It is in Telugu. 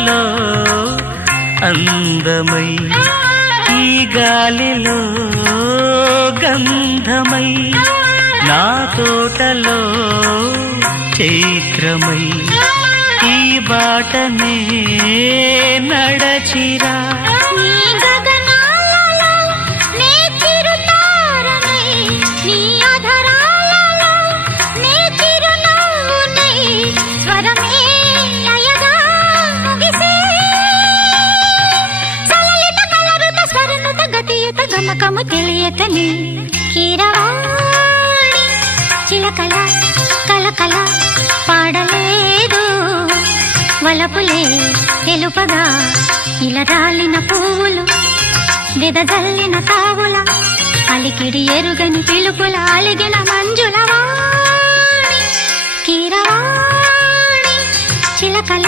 పూలలో అందమై ఈ గాలిలో గంధమై నా తోటలో చైత్రమై ఈ బాటనే నడచిరా గమకము తెలియతని కీరవాణి చిలకల కలకల పాడలేదు వలపులే తెలుపగా ఇలా రాలిన పువ్వులు వెదజల్లిన తావుల అలికిడి ఎరుగని పిలుపుల అలిగిన మంజుల వాణి కీరవాణి చిలకల